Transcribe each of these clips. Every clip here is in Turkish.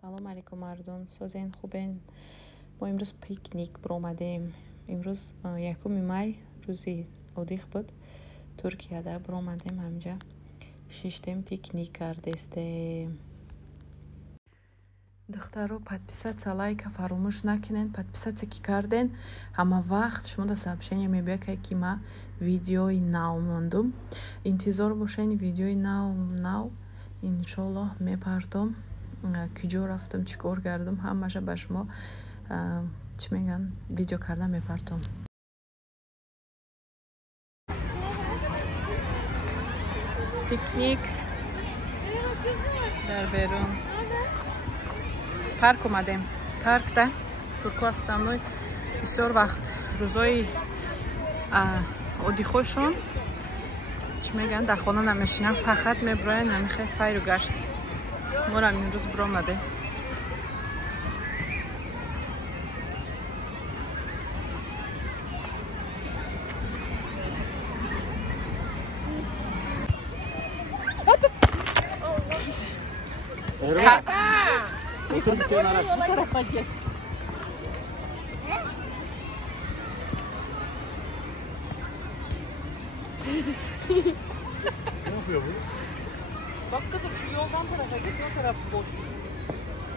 салом алейкум мардум. Созен хубен. Мо имрӯз пикник биромадем. Имрӯз 1 май рӯзи оддих буд. Туркияда биромадем ҳамҷа. Шиштем пикник кардестем. Духтаро подписаться, лайка фаромӯш накунед. Подписаться ки карден, ҳама вақт шумо да сообщение мебиякед ки ма видеои нав мондум. Интизор бошен видеои нав иншоллоҳ мепартом. Куҷо рафтам, чӣ кор кардам, ҳамаша ба шумо чӣ мегӯям видео карда мепартом. Пикник дар берун парк омадем. Паркда Туркуостаной бисёр вақт рӯзои оддихошон чӣ мегӯям дар хона намешинам, фақат мебироян намихе сайру гашт. Морам имрӯз биромадем. Otur bir kenara. Bu tarafa gel. Ne yapıyor bu? Bak kızım şu yoldan tarafa git, o taraf boş.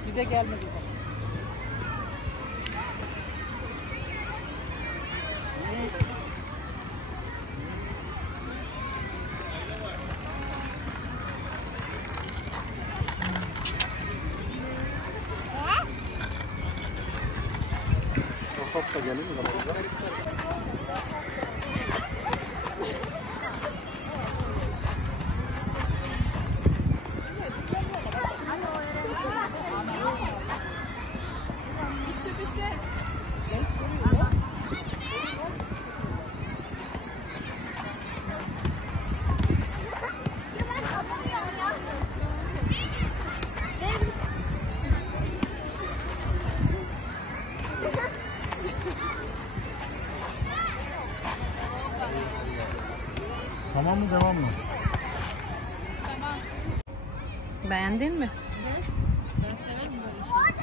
Bize gelmedi bak. Hafta gelin mi? Tamam mı, devam mı? Tamam. Beğendin mi? Evet. Ben severim böyle şeyleri.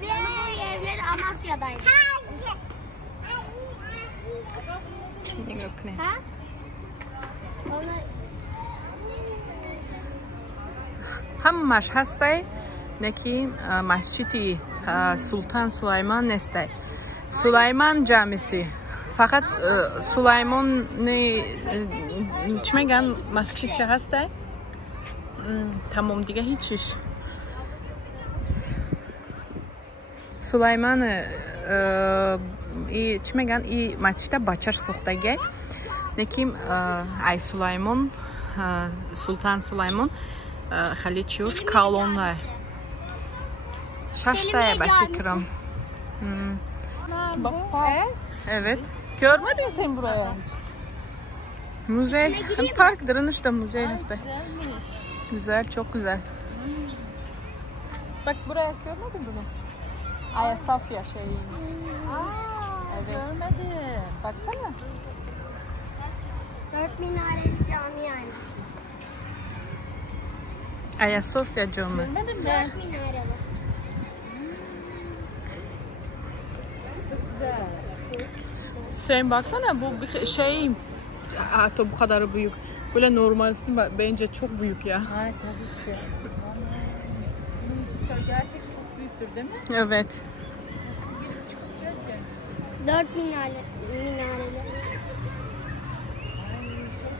Ve yerleri Amasya'daydı. Yok ne? Ha? Onu Ҳамаш ҳастай, неки масҷиди Султан Сулаймон нестай. Сулаймон ҷамиси. Фақат Сулаймони чӣ мегӯян масҷид чӣ ҳастай? Тамом дига ҳеҷ чиш. Сулаймон чӣ мегӯян и масҷида бачаш сохтагай. Неки ай Сулаймон Султан Сулаймон Халичиуш колонна. Şaştaya be fikrim. Bak. Evet. Görmedin sen buraya. Müze. Parkdır işte müze işte. Güzel, çok güzel. Bak buraya görmedin bunu. Ayasofya şey. evet. Görmedim. Baksana. 4 minareli cami yani. Ayasofya Cami. Görmedin mi? 4 minareli. Güzel. Sen baksana bu bir şey hatta bu kadar büyük. Böyle normalsin bence çok büyük ya. Ay tabii ki. Gerçek çok büyüktür değil mi? Evet. 4 minareli.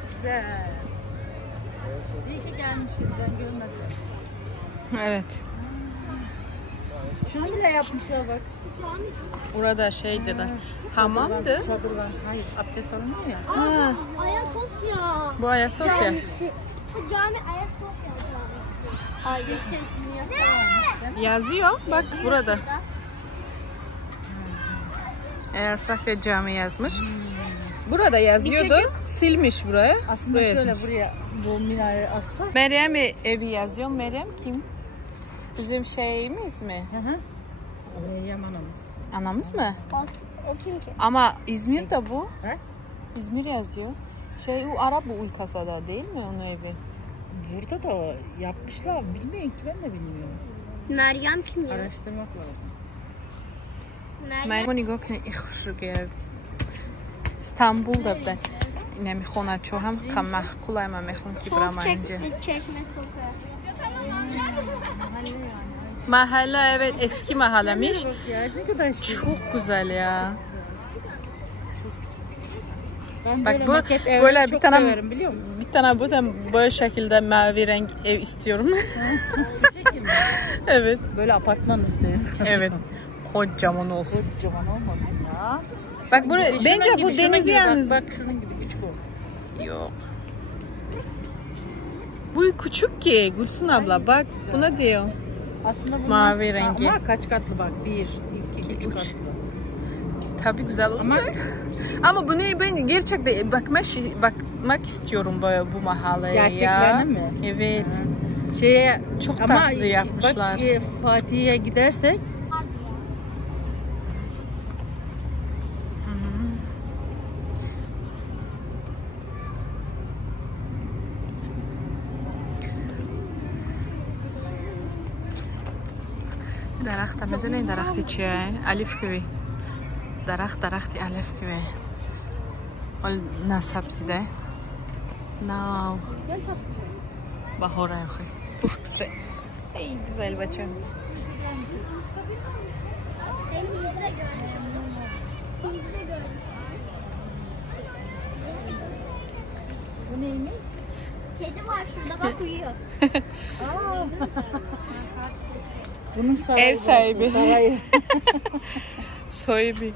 Güzel. İyi ki gelmişiz, ben görmedim. Evet. Şunu bile yapmışlar bak. Orada şeydi de hamamdı. Çadır var. Hayır, abdest alınıyor ya. Ha, Ayasofya. bu Ayasofya. Camisi. Cami Ayasofya camisi. Ay, geçkensini yazsana. Yazıyor. Bak burada. Ayasofya Cami yazmış. Burada yazıyordu. Silmiş buraya. Aslında Buraya şöyle yazmış. buraya bu minare assa. Meryem evi yazıyor. Meryem kim? Bizim şeyimiz mi? Hı hı. O Meryem anamız. Anamız mı? O kim ki? Ama İzmir'de bu. He? İzmir yazıyor. Şey o Arap ülkasında değil mi onun evi? Burada da yapmışlar. Bilmiyorum ki, ben de bilmiyorum. Meryem kim ya? Araştırmak lazım. من نگاه کن این خوش رو گرد İstanbul da ben نمیخونم چون هم محکوله من میخونم که برام Soğuk اینجا çeşme sokağı. Mahalle evet eski mahallemiş. Ya ne kadar şey. Çok güzel ya. Ben Bak böyle bu maket evleri böyle çok bir tane severim, biliyor musun? bir tane bu da böyle şekilde mavi renk ev istiyorum. Şu şekil mi? Evet. Böyle apartman isterim. Evet. Kocaman olsun. Kocaman olmasın ya. Bak buraya Şunun bence gibi, bu şunun deniz gibi, yalnız. Bak şunun gibi küçük olsun. Yok. Bu küçük ki Gülsün abla bak buna diyor. Aslında bunlar, Mavi rengi. Ama kaç katlı bak? 1, 2, 3 katlı. Tabii güzel olacak. Ama bunu ben gerçekten bakmak istiyorum bu mahalleye ya. Gerçeklerini mi? Evet. Şeye Çok ama tatlı yapmışlar. Bak Fatih'e gidersek درخت هم میدونه این درختی چیه؟ الف کوی درختی الف کوی ولی نه سبزیده نه بهاره خیلی بخته ای güzel بچه bu neymiş? Kedi var şurada bak uyuyor. Bunun sarayı Ev sahibi. Sarayı. Sahibi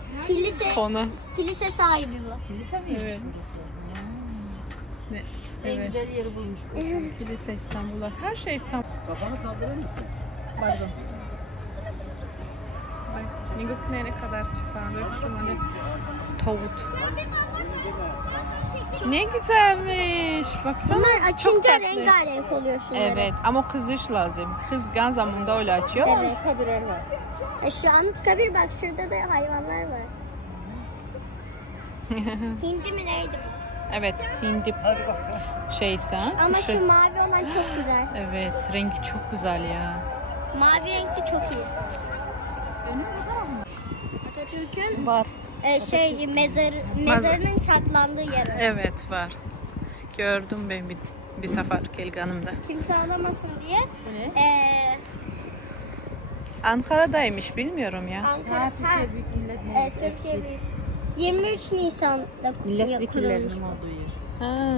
Kilise sahibi bu. Kilise mi? Evet. Ne? En Evet. güzel yeri bulmuş. Kilise İstanbul'da. Her şey İstanbul. Kafanı kaldırır mısın? Pardon. Niguk ne kadar çıkan böyle hani tavut. Ne güzelmiş. Baksana. Bunlar çok açınca tatlı. rengarenk oluyor şunları. Evet ama kızış lazım. Kızgan zamanında öyle açıyor. Evet. Kabirer var. Şu Anıtkabir bak şurada da hayvanlar var. Hindi mi neydi? Evet, hindi şeyse. Ama kuşu. şu mavi olan çok güzel. Evet, rengi çok güzel ya. Mavi renkli çok iyi. Atatürk'ün Var. mezarının saklandığı yer. Evet var. Gördüm ben bir sefer gelganımda. Kimse alamasın diye. Ankara'daymış bilmiyorum ya. Ankara, Türkiye Büyük Millet Meclisi. Türkiye Büyük. 23 Nisan'da kurulmuş. Milletvekillerinin olduğu yer. Ha.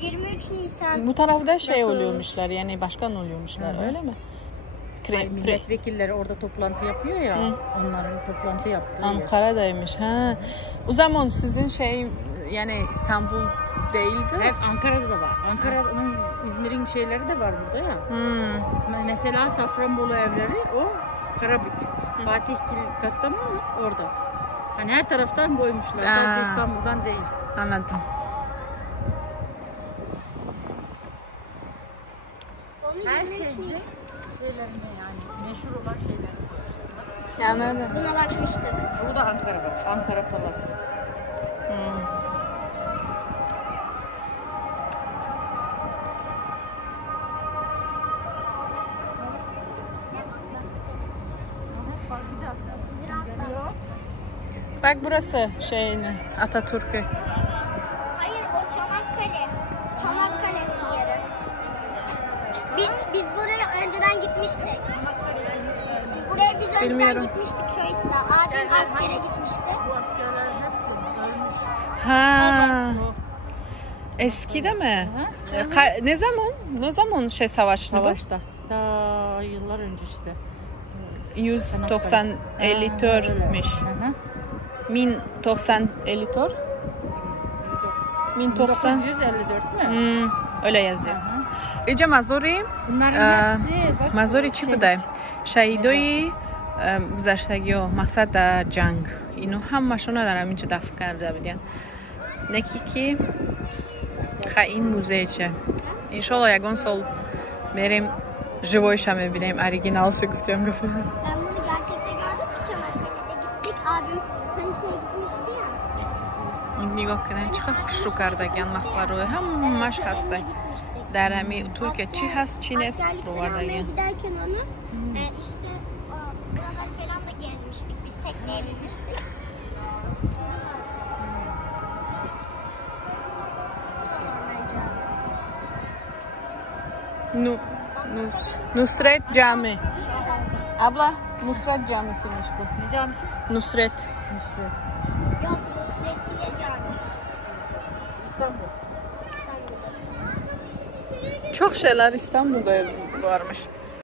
23 Nisan. Bu tarafta şey Yapılmış. oluyormuşlar yani başkan oluyormuşlar öyle mi? Ay, milletvekilleri orada toplantı yapıyor ya. Onların toplantı yaptığı yer. Ankara'daymış. Ha. O zaman sizin şey yani İstanbul değildi. Hep Ankara'da da var. Ankara'nın, İzmir'in şeyleri de var burada ya. Mesela Safranbolu evleri o Karabük. Fatih Kastamonu orada. Hani her taraftan koymuşlar. Sadece İstanbul'dan değil. Anladım. Onu Her 23 şeyde Nisan. şeylerine yani meşhur olan şeyler. Yani Buna bakmıştı. Bu da Ankara var. Ankara Palas. Bak burası şeyini Atatürk'ü. Hayır o Çanakkale. Çanakkale'nin yeri. Biz buraya önceden gitmiştik. Buraya biz önceden Bilmiyorum. gitmiştik Köyüs'te. Abim askere gitmişti. Bu askerlerin hepsi ölmüş. Ha. Eskide mi? Ne zaman şey savaştı bu? Savaşta. Ta yıllar önce işte. 194'müş. 1094. 1090. 1954 mi? Öyle yazıyor. Idzie Mazury. Bunların hepsi bak. Mazury چی بوده؟ شهیدای گذشتگی و مقصد در جنگ اینو همشون رو در اینجا دفن کرده بودن نکی که این موزه چه İnşallah yagon sol benim живойшам ببینیم orijinal گفتم Ben bunu gerçekte gördüm. Çanakkale'de gittik. Abim hani şeye gitmişti ya. نگاه کنین چقدر خوش رو کردگن مقبره همش هسته در همه ترکیه چی هست چی نیست رو کردگن Giderken onu işte buraları falan da gezmiştik. Biz tekneye binmiştik. Nusret Cami. Abla Nusret Camisi'ymiş bu. Ne camisi? Nusret. Nusret. Yok, Nusretiye Camisi. İstanbul. Çok şeyler İstanbul'da varmış.